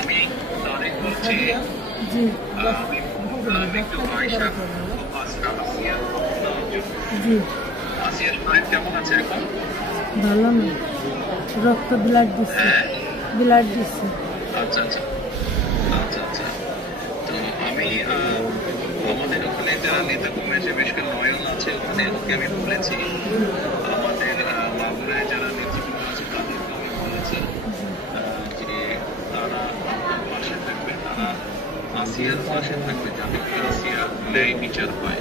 আমি তারেক বলছি। আসিয়ার মায়ের কেমন আছে এখন? ভালো না, রক্ত ব্লাড দিচ্ছে, ব্লাড দিচ্ছে। আচ্ছা আচ্ছা আচ্ছা আচ্ছা। তো আমি আমাদের ওখানে যারা নেতা কর্মী বেশ কিছু নয়ন আছে, ওখানে ওকে আমি বলেছি, আমাদের মাগুরায় যারা নেতৃত্ব আছে তাদেরকে আমি বলেছি যে তারা আপনার পাশে থাকবে, তারা আসিয়ার পাশে থাকবে, যাতে আসিয়ার ন্যায় বিচার হয়।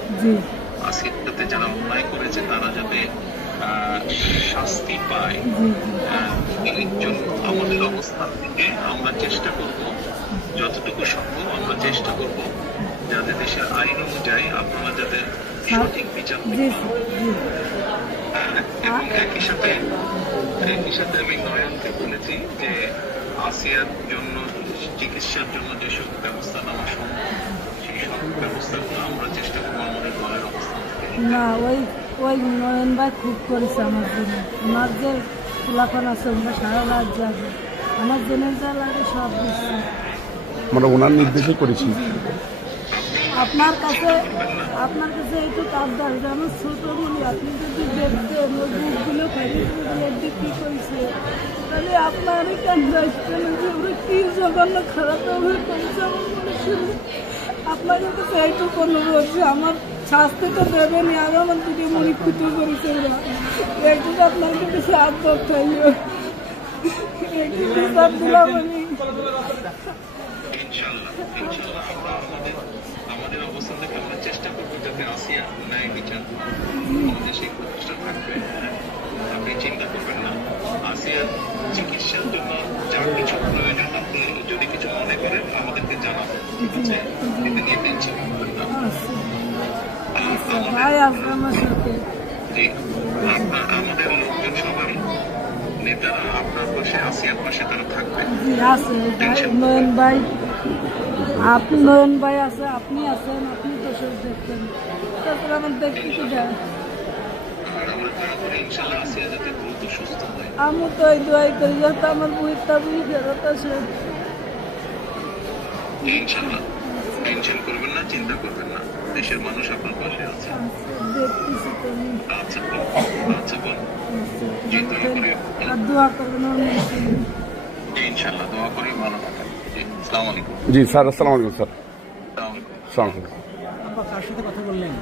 আসিয়ার সাথে যারা অন্যায় করেছে তারা যাতে শাস্তি পায়। এই জন্য আমাদের অবস্থান থেকে আমরা চেষ্টা করব, যতটুকু সম্ভব আমরা চেষ্টা করব যাতে দেশের আইন অনুযায়ী আপনারা যাতে সঠিক বিচার এবং একই সাথে আমি নয়নকে বলেছি যে আসিয়ার জন্য চিকিৎসার জন্য যেসব ব্যবস্থা নেওয়া সম্ভব সেই সব ব্যবস্থাগুলো আমরা চেষ্টা করবো আমাদের দলের অবস্থান থেকে। না, ওই নয়ন ভাই খুব করেছে আমার জন্য। আমার যে খোলাফান আছে ওরা সারা রাত যাবে, আমার জনের যা লাগে সব দিচ্ছে, আমরা ওনার নির্দেশে করেছি। আপনার কাছে এইটুকু আবদার, আমার ছোট বলি আপনি যদি দেখতেন ওই বুকগুলো বিক্রি করেছে, তাহলে আপনারই কেন যাচ্ছেন যে ওরা কি জঘন্য খারাপ ব্যবহার করেছে আমার মানুষের। আপনার কাছে এইটুকু অনুরোধ যে আমার শাস্তি তো দেবেনি, আর আমার দিকে মরিক্ষিত করেছে ওরা, এইটুকু আপনার কাছে আবদার থাকলো, একটু বিচার দিলাম আমি। আমাদের অবস্থান থেকে আমরা চেষ্টা করবো যাতে আসিয়া ন্যায় বিচার আমাদের সেই প্রচেষ্টা থাকবে। আপনি চিন্তা করবেন না, আসিয়ার চিকিৎসার জন্য যা কিছু প্রয়োজন আপনি যদি কিছু মনে করেন আমাদেরকে জানাবেন, ঠিক আছে? এতে নিয়ে টেনশন করবেন না। আমাদের লোকজন সবাই নেতারা আপনার পাশে, আসিয়ার পাশে তারা থাকবে। নয়ন ভাই, আপনি নয়ন ভাই আছে, আপনি আছেন, আপনি তো সব দেখতেন, তারপর আমার দেখতে কি যায়। আমি তো এই দোয়াই করি যাতে আমার বইটা বুঝি ফেরত আসে। ইনশাআল্লাহ টেনশন করবেন না, চিন্তা করবেন না, দেশের মানুষ আপনার পাশে আছে। দেখতেছি তো আচ্ছা আচ্ছা বল। আর দোয়া করবেন ইনশাআল্লাহ, দোয়া করি ভালো থাকেন। আসসালামু আলাইকুম। জি স্যার, আসসালামু আলাইকুম স্যার। আসসালামু আলাইকুম। আসসালামু আলাইকুম। কার সাথে কথা বললেন?